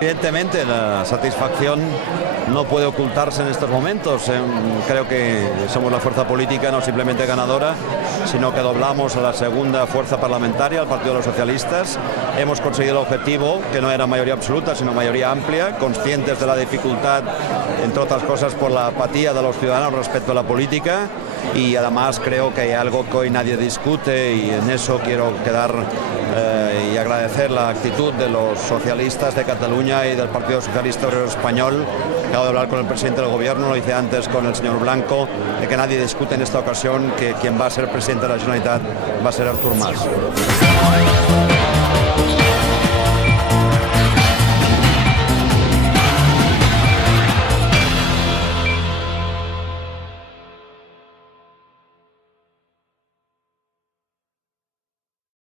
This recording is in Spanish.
Evidentemente la satisfacción no puede ocultarse en estos momentos. Creo que somos la fuerza política no simplemente ganadora, sino que doblamos a la segunda fuerza parlamentaria, al Partido de los Socialistas. Hemos conseguido el objetivo, que no era mayoría absoluta, sino mayoría amplia, conscientes de la dificultad, entre otras cosas por la apatía de los ciudadanos respecto a la política, y además creo que hay algo que hoy nadie discute, y en eso quiero quedar y agradecer la actitud de los socialistas de Cataluña y del Partido Socialista Obrero Español. Acabo de hablar con el presidente del gobierno, lo hice antes con el señor Blanco, de que nadie discute en esta ocasión que quien va a ser presidente de la Generalitat va a ser Artur Mas.